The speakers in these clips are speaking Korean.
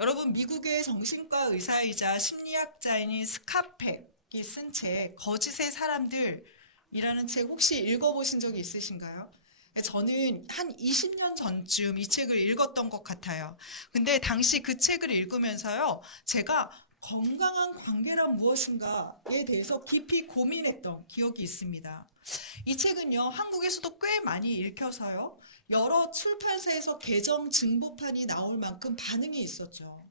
여러분, 미국의 정신과 의사이자 심리학자인 스카펙이 쓴 책 거짓의 사람들이라는 책 혹시 읽어보신 적이 있으신가요? 저는 한 20년 전쯤 이 책을 읽었던 것 같아요. 근데 당시 그 책을 읽으면서요, 제가 건강한 관계란 무엇인가에 대해서 깊이 고민했던 기억이 있습니다. 이 책은요, 한국에서도 꽤 많이 읽혀서요, 여러 출판사에서 개정 증보판이 나올 만큼 반응이 있었죠.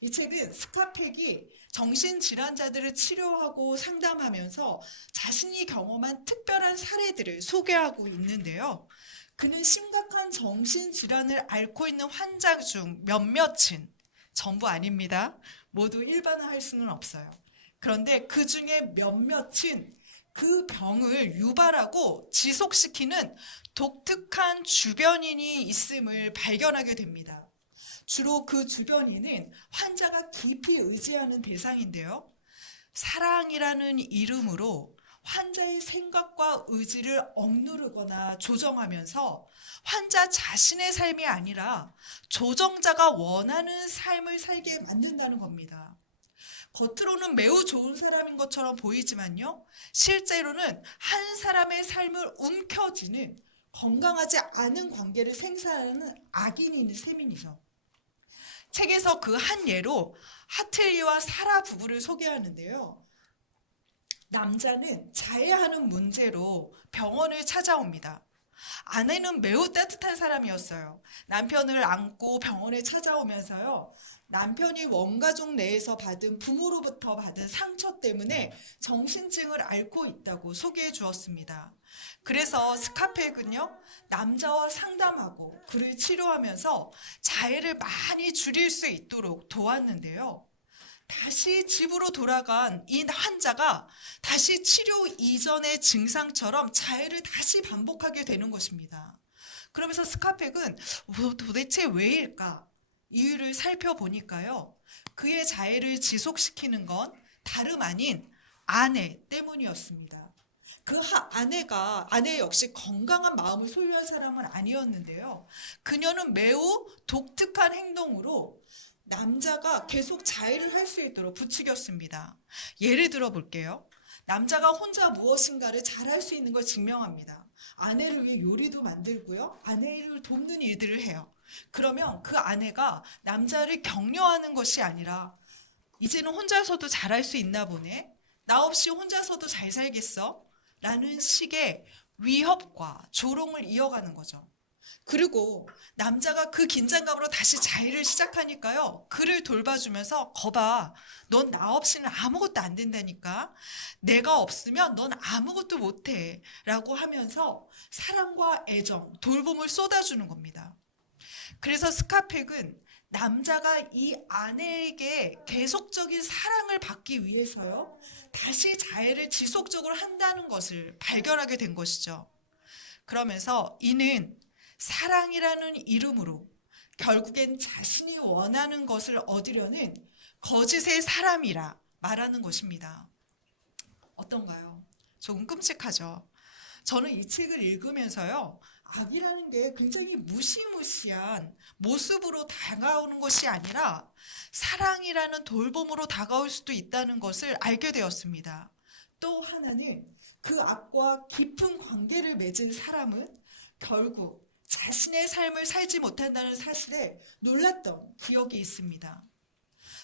이 책은 스카펙이 정신질환자들을 치료하고 상담하면서 자신이 경험한 특별한 사례들을 소개하고 있는데요. 그는 심각한 정신질환을 앓고 있는 환자 중 몇몇은, 전부 아닙니다. 모두 일반화할 수는 없어요. 그런데 그 중에 몇몇은 그 병을 유발하고 지속시키는 독특한 주변인이 있음을 발견하게 됩니다. 주로 그 주변인은 환자가 깊이 의지하는 대상인데요. 사랑이라는 이름으로 환자의 생각과 의지를 억누르거나 조정하면서 환자 자신의 삶이 아니라 조정자가 원하는 삶을 살게 만든다는 겁니다. 겉으로는 매우 좋은 사람인 것처럼 보이지만요, 실제로는 한 사람의 삶을 움켜쥐는 건강하지 않은 관계를 생산하는 악인인 셈이죠. 책에서 그 한 예로 하틀리와 사라 부부를 소개하는데요. 남자는 자해하는 문제로 병원을 찾아옵니다. 아내는 매우 따뜻한 사람이었어요. 남편을 안고 병원에 찾아오면서요, 남편이 원가족 내에서 부모로부터 받은 상처 때문에 정신증을 앓고 있다고 소개해 주었습니다. 그래서 스카펙은요, 남자와 상담하고 그를 치료하면서 자해를 많이 줄일 수 있도록 도왔는데요. 다시 집으로 돌아간 이 환자가 다시 치료 이전의 증상처럼 자해를 다시 반복하게 되는 것입니다. 그러면서 스카펙은 도대체 왜일까? 이유를 살펴보니까요, 그의 자해를 지속시키는 건 다름 아닌 아내 때문이었습니다. 아내 역시 건강한 마음을 소유한 사람은 아니었는데요. 그녀는 매우 독특한 행동으로 남자가 계속 자해를 할 수 있도록 부추겼습니다. 예를 들어 볼게요. 남자가 혼자 무엇인가를 잘할 수 있는 걸 증명합니다. 아내를 위해 요리도 만들고요, 아내를 돕는 일들을 해요. 그러면 그 아내가 남자를 격려하는 것이 아니라, 이제는 혼자서도 잘할 수 있나 보네, 나 없이 혼자서도 잘 살겠어, 라는 식의 위협과 조롱을 이어가는 거죠. 그리고 남자가 그 긴장감으로 다시 자해를 시작하니까요, 그를 돌봐주면서 거봐, 넌 나 없이는 아무것도 안 된다니까, 내가 없으면 넌 아무것도 못해, 라고 하면서 사랑과 애정, 돌봄을 쏟아주는 겁니다. 그래서 스카펙은 남자가 이 아내에게 계속적인 사랑을 받기 위해서요, 다시 자해를 지속적으로 한다는 것을 발견하게 된 것이죠. 그러면서 이는 사랑이라는 이름으로 결국엔 자신이 원하는 것을 얻으려는 거짓의 사람이라 말하는 것입니다. 어떤가요? 조금 끔찍하죠. 저는 이 책을 읽으면서요, 악이라는 게 굉장히 무시무시한 모습으로 다가오는 것이 아니라 사랑이라는 돌봄으로 다가올 수도 있다는 것을 알게 되었습니다. 또 하나는 그 악과 깊은 관계를 맺은 사람은 결국 자신의 삶을 살지 못한다는 사실에 놀랐던 기억이 있습니다.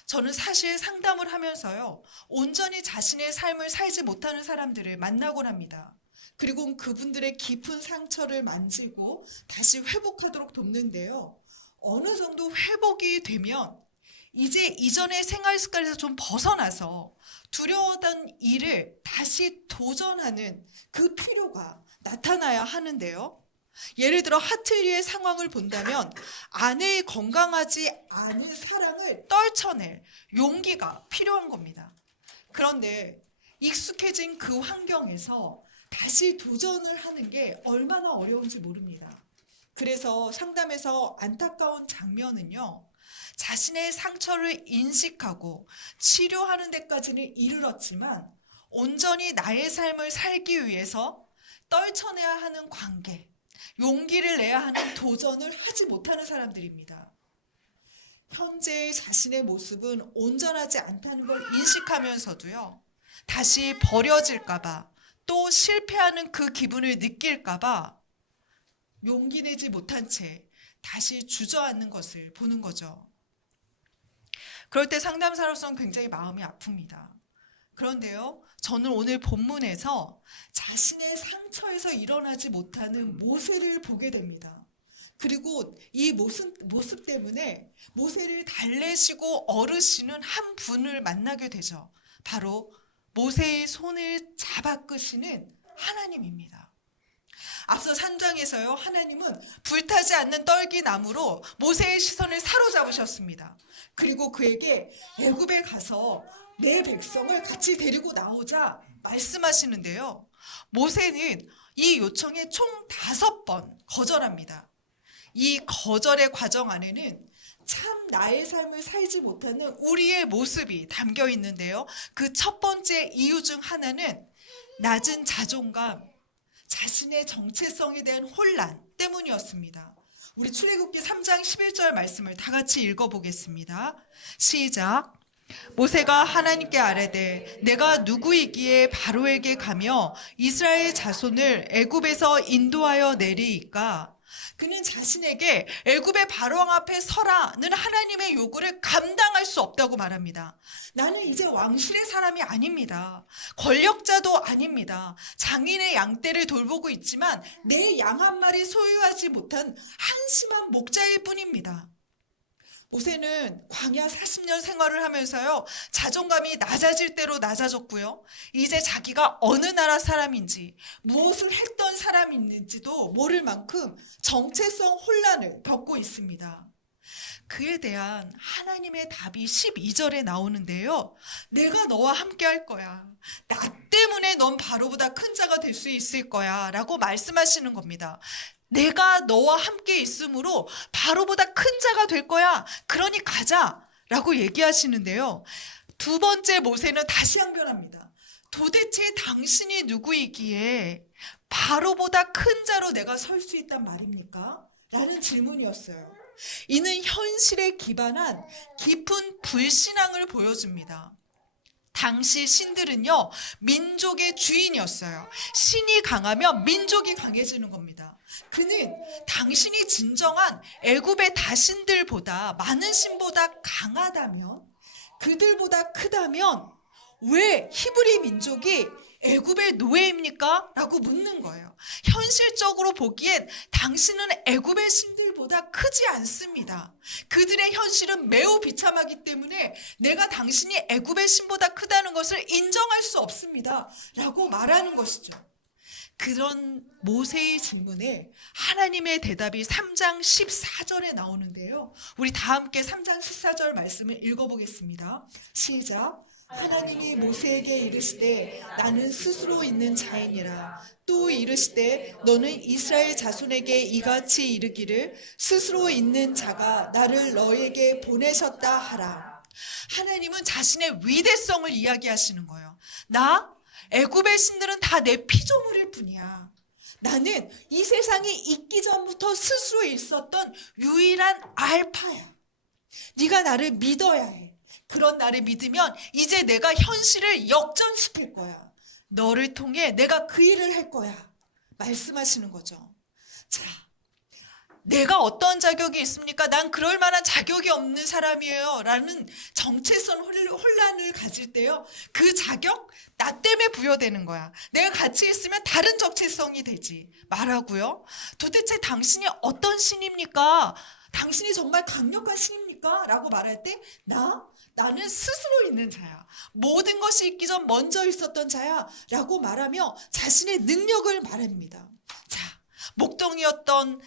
저는 사실 상담을 하면서요, 온전히 자신의 삶을 살지 못하는 사람들을 만나곤 합니다. 그리고 그분들의 깊은 상처를 만지고 다시 회복하도록 돕는데요, 어느 정도 회복이 되면 이제 이전의 생활 습관에서 좀 벗어나서 두려웠던 일을 다시 도전하는 그 필요가 나타나야 하는데요. 예를 들어 하틀리의 상황을 본다면 아내의 건강하지 않은 사랑을 떨쳐낼 용기가 필요한 겁니다. 그런데 익숙해진 그 환경에서 다시 도전을 하는 게 얼마나 어려운지 모릅니다. 그래서 상담에서 안타까운 장면은요, 자신의 상처를 인식하고 치료하는 데까지는 이르렀지만 온전히 나의 삶을 살기 위해서 떨쳐내야 하는 관계, 용기를 내야 하는 도전을 하지 못하는 사람들입니다. 현재의 자신의 모습은 온전하지 않다는 걸 인식하면서도요, 다시 버려질까봐, 또 실패하는 그 기분을 느낄까봐 용기 내지 못한 채 다시 주저앉는 것을 보는 거죠. 그럴 때 상담사로서는 굉장히 마음이 아픕니다. 그런데요, 저는 오늘 본문에서 자신의 상처에서 일어나지 못하는 모세를 보게 됩니다. 그리고 이 모습 때문에 모세를 달래시고 어르시는 한 분을 만나게 되죠. 바로 모세의 손을 잡아 끄시는 하나님입니다. 앞서 3장에서요, 하나님은 불타지 않는 떨기나무로 모세의 시선을 사로잡으셨습니다. 그리고 그에게 애굽에 가서 내 백성을 같이 데리고 나오자 말씀하시는데요, 모세는 이 요청에 총 5번 거절합니다. 이 거절의 과정 안에는 참 나의 삶을 살지 못하는 우리의 모습이 담겨 있는데요, 그 첫 번째 이유 중 하나는 낮은 자존감, 자신의 정체성에 대한 혼란 때문이었습니다. 우리 출애굽기 3장 11절 말씀을 다 같이 읽어보겠습니다. 시작. 모세가 하나님께 아뢰되 내가 누구이기에 바로에게 가며 이스라엘 자손을 애굽에서 인도하여 내리이까. 그는 자신에게 애굽의 바로왕 앞에 서라는 하나님의 요구를 감당할 수 없다고 말합니다. 나는 이제 왕실의 사람이 아닙니다. 권력자도 아닙니다. 장인의 양떼를 돌보고 있지만 내 양 한 마리 소유하지 못한 한심한 목자일 뿐입니다. 모세는 광야 40년 생활을 하면서요, 자존감이 낮아질 대로 낮아졌고요, 이제 자기가 어느 나라 사람인지 무엇을 했던 사람인지도 모를 만큼 정체성 혼란을 겪고 있습니다. 그에 대한 하나님의 답이 12절에 나오는데요, 내가 너와 함께 할 거야. 나 때문에 넌 바로보다 큰 자가 될 수 있을 거야 라고 말씀하시는 겁니다. 내가 너와 함께 있으므로 바로보다 큰 자가 될 거야. 그러니 가자 라고 얘기하시는데요, 두 번째 모세는 다시 항변합니다. 도대체 당신이 누구이기에 바로보다 큰 자로 내가 설 수 있단 말입니까? 라는 질문이었어요. 이는 현실에 기반한 깊은 불신앙을 보여줍니다. 당시 신들은요, 민족의 주인이었어요. 신이 강하면 민족이 강해지는 겁니다. 그는 당신이 진정한 애굽의 다신들보다, 많은 신보다 강하다면, 그들보다 크다면 왜 히브리 민족이 애굽의 노예입니까? 라고 묻는 거예요. 현실적으로 보기엔 당신은 애굽의 신들보다 크지 않습니다. 그들의 현실은 매우 비참하기 때문에 내가 당신이 애굽의 신보다 크다는 것을 인정할 수 없습니다. 라고 말하는 것이죠. 그런 모세의 질문에 하나님의 대답이 3장 14절에 나오는데요, 우리 다 함께 3장 14절 말씀을 읽어보겠습니다. 시작. 하나님이 모세에게 이르시되 나는 스스로 있는 자이니라. 또 이르시되 너는 이스라엘 자손에게 이같이 이르기를 스스로 있는 자가 나를 너에게 보내셨다 하라. 하나님은 자신의 위대성을 이야기하시는 거예요. 나 애굽의 신들은 다 내 피조물일 뿐이야. 나는 이 세상이 있기 전부터 스스로 있었던 유일한 알파야. 네가 나를 믿어야 해. 그런 나를 믿으면 이제 내가 현실을 역전시킬 거야. 너를 통해 내가 그 일을 할 거야. 말씀하시는 거죠. 자, 내가 어떤 자격이 있습니까? 난 그럴 만한 자격이 없는 사람이에요 라는 정체성 혼란을 가질 때요, 그 자격 나 때문에 부여되는 거야. 내가 같이 있으면 다른 정체성이 되지 말하고요, 도대체 당신이 어떤 신입니까? 당신이 정말 강력한 신입니까? 라고 말할 때 나는 스스로 있는 자야. 모든 것이 있기 전 먼저 있었던 자야 라고 말하며 자신의 능력을 말합니다. 자, 목동이었던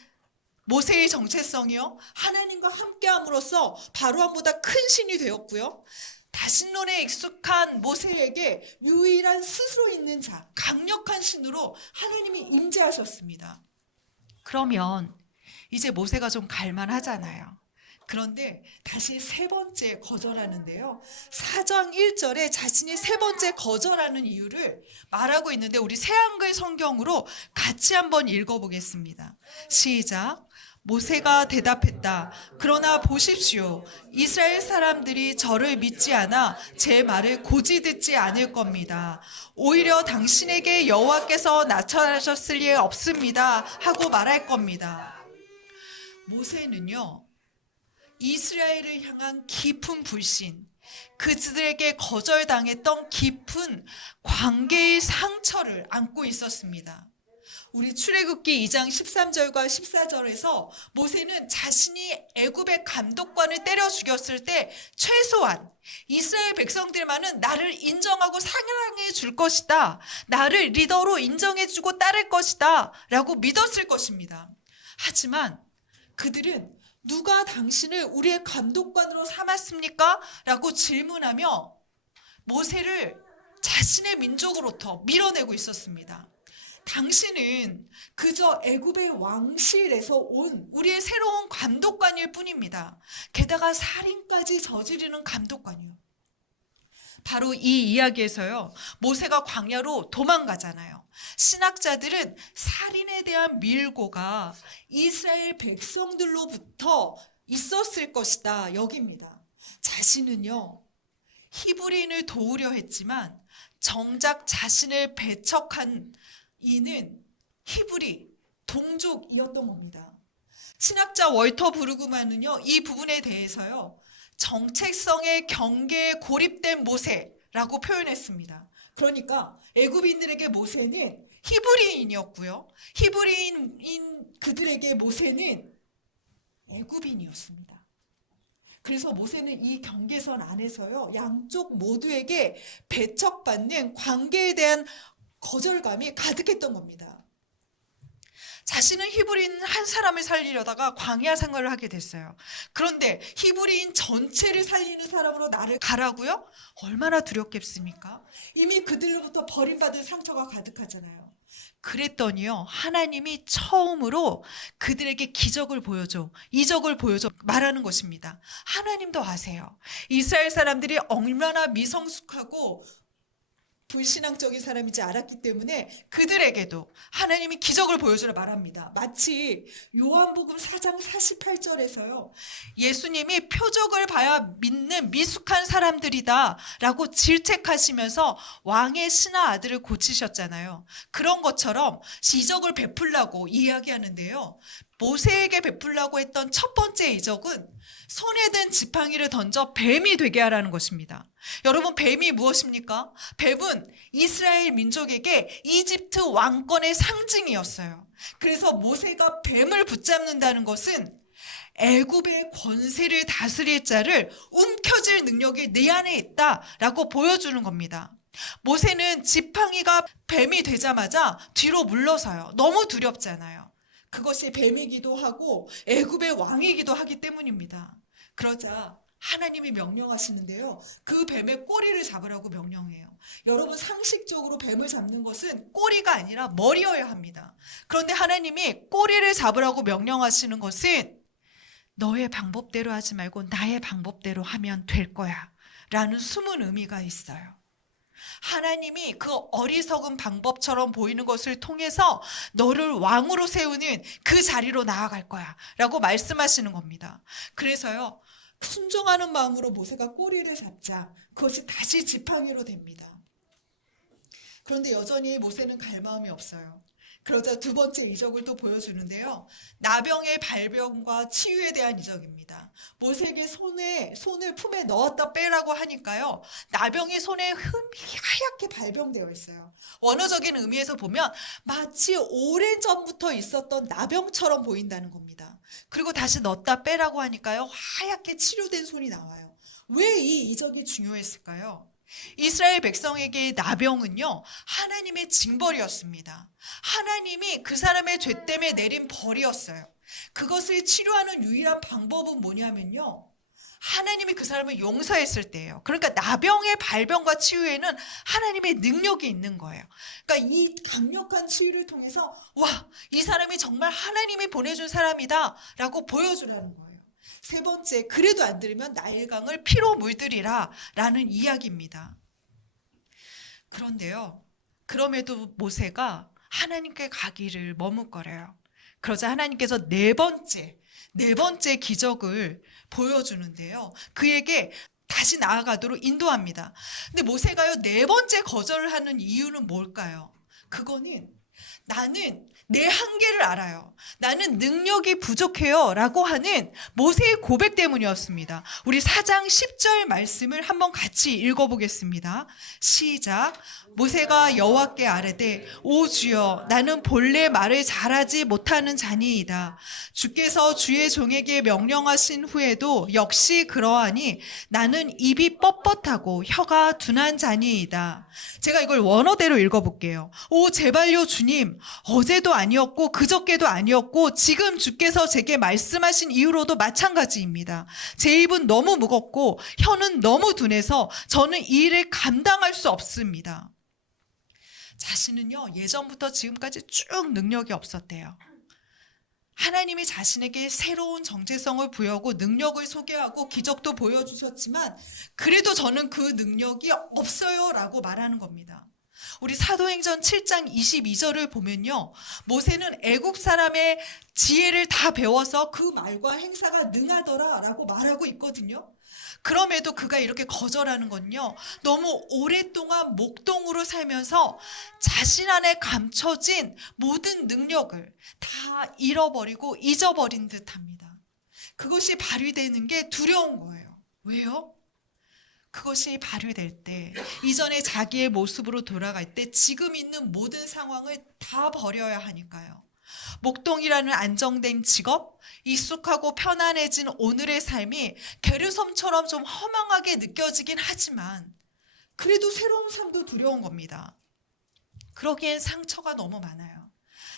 모세의 정체성이요, 하나님과 함께함으로써 바로왕보다 큰 신이 되었고요, 다신론에 익숙한 모세에게 유일한 스스로 있는 자, 강력한 신으로 하나님이 임재하셨습니다. 그러면 이제 모세가 좀 갈만하잖아요. 그런데 다시 세 번째 거절하는데요, 4장 1절에 자신이 세 번째 거절하는 이유를 말하고 있는데 우리 새한글 성경으로 같이 한번 읽어보겠습니다. 시작. 모세가 대답했다. 그러나 보십시오. 이스라엘 사람들이 저를 믿지 않아 제 말을 고지 듣지 않을 겁니다. 오히려 당신에게 여호와께서 나타나셨을 리 없습니다 하고 말할 겁니다. 모세는요, 이스라엘을 향한 깊은 불신, 그들에게 거절당했던 깊은 관계의 상처를 안고 있었습니다. 우리 출애굽기 2장 13절과 14절에서 모세는 자신이 애굽의 감독관을 때려 죽였을 때 최소한 이스라엘 백성들만은 나를 인정하고 사랑해 줄 것이다, 나를 리더로 인정해주고 따를 것이다 라고 믿었을 것입니다. 하지만 그들은 누가 당신을 우리의 감독관으로 삼았습니까? 라고 질문하며 모세를 자신의 민족으로부터 밀어내고 있었습니다. 당신은 그저 애굽의 왕실에서 온 우리의 새로운 감독관일 뿐입니다. 게다가 살인까지 저지르는 감독관이요. 바로 이 이야기에서요, 모세가 광야로 도망가잖아요. 신학자들은 살인에 대한 밀고가 이스라엘 백성들로부터 있었을 것이다 여깁니다. 자신은요, 히브리인을 도우려 했지만 정작 자신을 배척한 이는 히브리 동족이었던 겁니다. 신학자 월터 브루그만은요, 이 부분에 대해서요, 정체성의 경계에 고립된 모세라고 표현했습니다. 그러니까 애굽인들에게 모세는 히브리인이었고요, 히브리인인 그들에게 모세는 애굽인이었습니다. 그래서 모세는 이 경계선 안에서요, 양쪽 모두에게 배척받는 관계에 대한 거절감이 가득했던 겁니다. 자신은 히브리인 한 사람을 살리려다가 광야 생활을 하게 됐어요. 그런데 히브리인 전체를 살리는 사람으로 나를 가라고요? 얼마나 두렵겠습니까? 이미 그들로부터 버림받은 상처가 가득하잖아요. 그랬더니요, 하나님이 처음으로 그들에게 기적을 보여줘, 이적을 보여줘 말하는 것입니다. 하나님도 아세요. 이스라엘 사람들이 얼마나 미성숙하고 불신앙적인 사람인지 알았기 때문에 그들에게도 하나님이 기적을 보여주라 말합니다. 마치 요한복음 4장 48절에서요, 예수님이 표적을 봐야 믿는 미숙한 사람들이다 라고 질책하시면서 왕의 신하 아들을 고치셨잖아요. 그런 것처럼 이적을 베풀라고 이야기하는데요, 모세에게 베풀라고 했던 첫 번째 이적은 손에 든 지팡이를 던져 뱀이 되게 하라는 것입니다. 여러분, 뱀이 무엇입니까? 뱀은 이스라엘 민족에게 이집트 왕권의 상징이었어요. 그래서 모세가 뱀을 붙잡는다는 것은 애굽의 권세를 다스릴 자를 움켜쥘 능력이 내 안에 있다라고 보여주는 겁니다. 모세는 지팡이가 뱀이 되자마자 뒤로 물러서요. 너무 두렵잖아요. 그것이 뱀이기도 하고 애굽의 왕이기도 하기 때문입니다. 그러자 하나님이 명령하시는데요, 그 뱀의 꼬리를 잡으라고 명령해요. 여러분, 상식적으로 뱀을 잡는 것은 꼬리가 아니라 머리여야 합니다. 그런데 하나님이 꼬리를 잡으라고 명령하시는 것은 너의 방법대로 하지 말고 나의 방법대로 하면 될 거야 라는 숨은 의미가 있어요. 하나님이 그 어리석은 방법처럼 보이는 것을 통해서 너를 왕으로 세우는 그 자리로 나아갈 거야 라고 말씀하시는 겁니다. 그래서요, 순종하는 마음으로 모세가 꼬리를 잡자 그것이 다시 지팡이로 됩니다. 그런데 여전히 모세는 갈 마음이 없어요. 그러자 두 번째 이적을 또 보여주는데요, 나병의 발병과 치유에 대한 이적입니다. 모세에게 손을 품에 넣었다 빼라고 하니까요, 나병이 손에 하얗게 발병되어 있어요. 원어적인 의미에서 보면 마치 오랜 전부터 있었던 나병처럼 보인다는 겁니다. 그리고 다시 넣었다 빼라고 하니까요, 하얗게 치료된 손이 나와요. 왜 이 이적이 중요했을까요? 이스라엘 백성에게 나병은요, 하나님의 징벌이었습니다. 하나님이 그 사람의 죄 때문에 내린 벌이었어요. 그것을 치료하는 유일한 방법은 뭐냐면요, 하나님이 그 사람을 용서했을 때예요. 그러니까 나병의 발병과 치유에는 하나님의 능력이 있는 거예요. 그러니까 이 강력한 치유를 통해서 와, 이 사람이 정말 하나님이 보내준 사람이다 라고 보여주라는 거예요. 세 번째, 그래도 안 들으면 나일강을 피로 물들이라 라는 이야기입니다. 그런데요, 그럼에도 모세가 하나님께 가기를 머뭇거려요. 그러자 하나님께서 네 번째 기적을 보여주는데요. 그에게 다시 나아가도록 인도합니다. 근데 모세가요, 네 번째 거절을 하는 이유는 뭘까요? 그거는 나는 내 한계를 알아요. 나는 능력이 부족해요. 라고 하는 모세의 고백 때문이었습니다. 우리 4장 10절 말씀을 한번 같이 읽어보겠습니다. 시작. 모세가 여호와께 아뢰되 오 주여 나는 본래 말을 잘하지 못하는 자니이다. 주께서 주의 종에게 명령하신 후에도 역시 그러하니 나는 입이 뻣뻣하고 혀가 둔한 자니이다. 제가 이걸 원어대로 읽어볼게요. 오 제발요 주님, 어제도 아니었고 그저께도 아니었고 지금 주께서 제게 말씀하신 이후로도 마찬가지입니다. 제 입은 너무 무겁고 혀는 너무 둔해서 저는 이 일을 감당할 수 없습니다. 자신은요, 예전부터 지금까지 쭉 능력이 없었대요. 하나님이 자신에게 새로운 정체성을 부여하고 능력을 소개하고 기적도 보여주셨지만 그래도 저는 그 능력이 없어요 라고 말하는 겁니다. 우리 사도행전 7장 22절을 보면요, 모세는 애국 사람의 지혜를 다 배워서 그 말과 행사가 능하더라 라고 말하고 있거든요. 그럼에도 그가 이렇게 거절하는 건요, 너무 오랫동안 목동으로 살면서 자신 안에 감춰진 모든 능력을 다 잃어버리고 잊어버린 듯합니다. 그것이 발휘되는 게 두려운 거예요. 왜요? 그것이 발휘될 때, 이전에 자기의 모습으로 돌아갈 때 지금 있는 모든 상황을 다 버려야 하니까요. 목동이라는 안정된 직업, 익숙하고 편안해진 오늘의 삶이 게르솜처럼 좀 허망하게 느껴지긴 하지만 그래도 새로운 삶도 두려운 겁니다. 그러기엔 상처가 너무 많아요.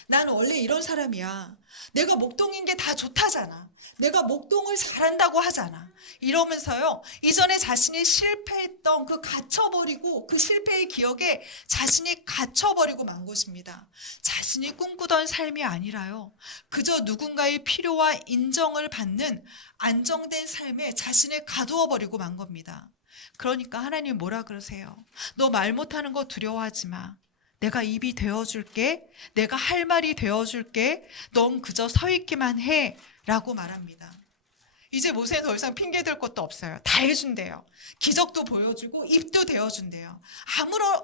난 원래 이런 사람이야. 내가 목동인 게 다 좋다잖아. 내가 목동을 잘한다고 하잖아. 이러면서요, 이전에 자신이 실패했던 그 실패의 기억에 자신이 갇혀버리고 만 것입니다. 자신이 꿈꾸던 삶이 아니라요, 그저 누군가의 필요와 인정을 받는 안정된 삶에 자신을 가두어버리고 만 겁니다. 그러니까 하나님 뭐라 그러세요? 너 말 못하는 거 두려워하지 마. 내가 입이 되어줄게. 내가 할 말이 되어줄게. 넌 그저 서 있기만 해. 라고 말합니다. 이제 모세는 더 이상 핑계댈 것도 없어요. 다 해준대요. 기적도 보여주고 입도 되어준대요.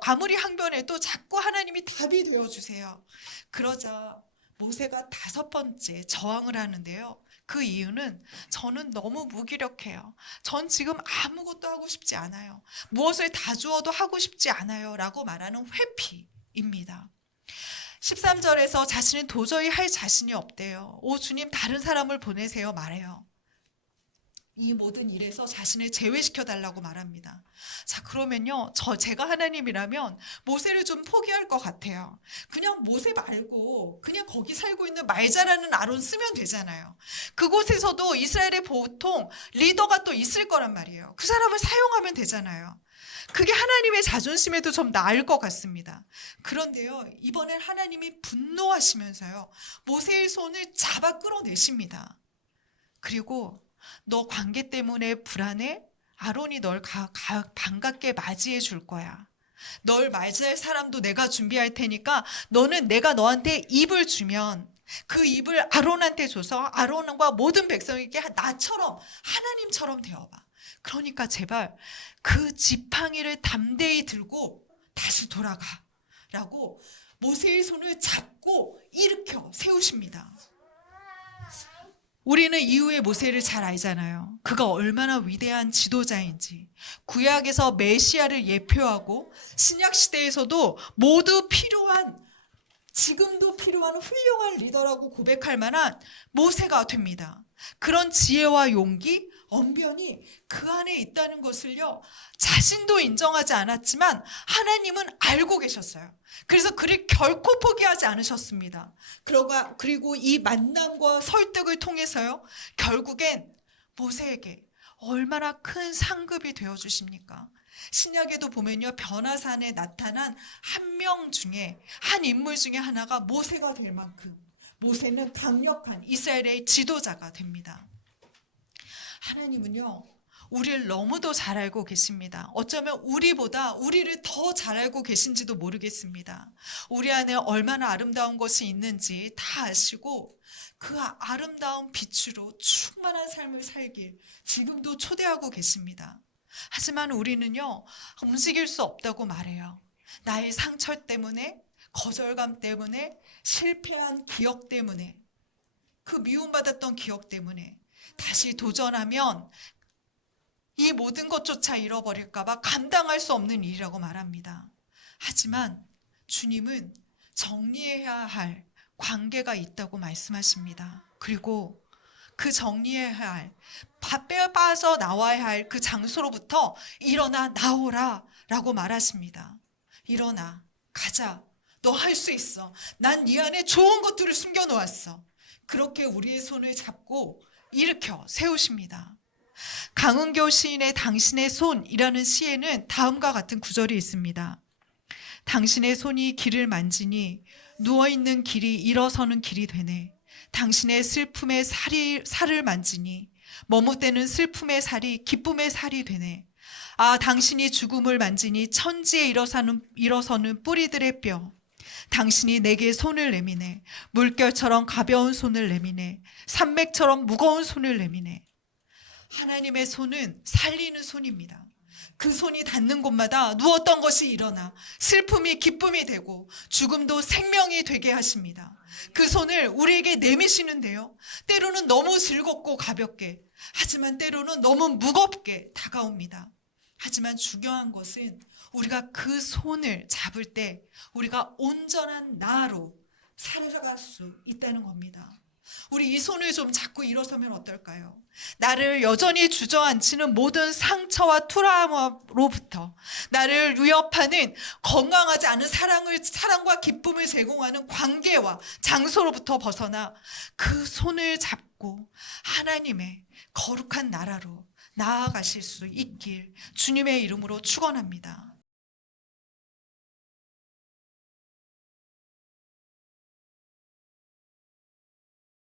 아무리 항변해도 자꾸 하나님이 답이 되어주세요. 그러자 모세가 5번째 저항을 하는데요. 그 이유는 저는 너무 무기력해요. 전 지금 아무것도 하고 싶지 않아요. 무엇을 다 주어도 하고 싶지 않아요. 라고 말하는 회피입니다. 13절에서 자신은 도저히 할 자신이 없대요. 오 주님, 다른 사람을 보내세요 말해요. 이 모든 일에서 자신을 제외시켜달라고 말합니다. 자, 그러면요, 제가 하나님이라면 모세를 좀 포기할 것 같아요. 그냥 모세 말고 그냥 거기 살고 있는 말 잘하는 아론 쓰면 되잖아요. 그곳에서도 이스라엘의 보통 리더가 또 있을 거란 말이에요. 그 사람을 사용하면 되잖아요. 그게 하나님의 자존심에도 좀 나을 것 같습니다. 그런데요, 이번엔 하나님이 분노하시면서요, 모세의 손을 잡아 끌어내십니다. 그리고 너 관계 때문에 불안해? 아론이 널 반갑게 맞이해 줄 거야. 널 맞이할 사람도 내가 준비할 테니까 너는 내가 너한테 입을 주면 그 입을 아론한테 줘서 아론과 모든 백성에게 나처럼 하나님처럼 되어봐. 그러니까 제발 그 지팡이를 담대히 들고 다시 돌아가 라고 모세의 손을 잡고 일으켜 세우십니다. 우리는 이후의 모세를 잘 알잖아요. 그가 얼마나 위대한 지도자인지. 구약에서 메시아를 예표하고 신약시대에서도 모두 지금도 필요한 훌륭한 리더라고 고백할 만한 모세가 됩니다. 그런 지혜와 용기, 언변이 그 안에 있다는 것을요, 자신도 인정하지 않았지만 하나님은 알고 계셨어요. 그래서 그를 결코 포기하지 않으셨습니다. 그리고 이 만남과 설득을 통해서요, 결국엔 모세에게 얼마나 큰 상급이 되어주십니까? 신약에도 보면요, 변화산에 나타난 한 인물 중에 하나가 모세가 될 만큼 모세는 강력한 이스라엘의 지도자가 됩니다. 하나님은요, 우리를 너무도 잘 알고 계십니다. 어쩌면 우리보다 우리를 더 잘 알고 계신지도 모르겠습니다. 우리 안에 얼마나 아름다운 것이 있는지 다 아시고 그 아름다운 빛으로 충만한 삶을 살길 지금도 초대하고 계십니다. 하지만 우리는요, 움직일 수 없다고 말해요. 나의 상처 때문에, 거절감 때문에, 실패한 기억 때문에, 그 미움받았던 기억 때문에 다시 도전하면 이 모든 것조차 잃어버릴까봐 감당할 수 없는 일이라고 말합니다. 하지만 주님은 정리해야 할 관계가 있다고 말씀하십니다. 그리고 그 정리해야 할, 빠져 나와야 할 그 장소로부터 일어나 나오라 라고 말하십니다. 일어나, 가자. 너 할 수 있어. 난 네 안에 좋은 것들을 숨겨놓았어. 그렇게 우리의 손을 잡고 일으켜 세우십니다. 강은교 시인의 당신의 손이라는 시에는 다음과 같은 구절이 있습니다. 당신의 손이 길을 만지니 누워있는 길이 일어서는 길이 되네. 당신의 슬픔의 살을 만지니 머뭇대는 슬픔의 살이 기쁨의 살이 되네. 아, 당신이 죽음을 만지니 천지에 일어서는 뿌리들의 뼈. 당신이 내게 손을 내미네. 물결처럼 가벼운 손을 내미네. 산맥처럼 무거운 손을 내미네. 하나님의 손은 살리는 손입니다. 그 손이 닿는 곳마다 누웠던 것이 일어나 슬픔이 기쁨이 되고 죽음도 생명이 되게 하십니다. 그 손을 우리에게 내미시는데요, 때로는 너무 즐겁고 가볍게, 하지만 때로는 너무 무겁게 다가옵니다. 하지만 중요한 것은 우리가 그 손을 잡을 때 우리가 온전한 나로 살아갈 수 있다는 겁니다. 우리 이 손을 좀 잡고 일어서면 어떨까요? 나를 여전히 주저앉히는 모든 상처와 트라우마로부터, 나를 위협하는 건강하지 않은 사랑과 기쁨을 제공하는 관계와 장소로부터 벗어나 그 손을 잡고 하나님의 거룩한 나라로 나아가실 수 있길 주님의 이름으로 축원합니다.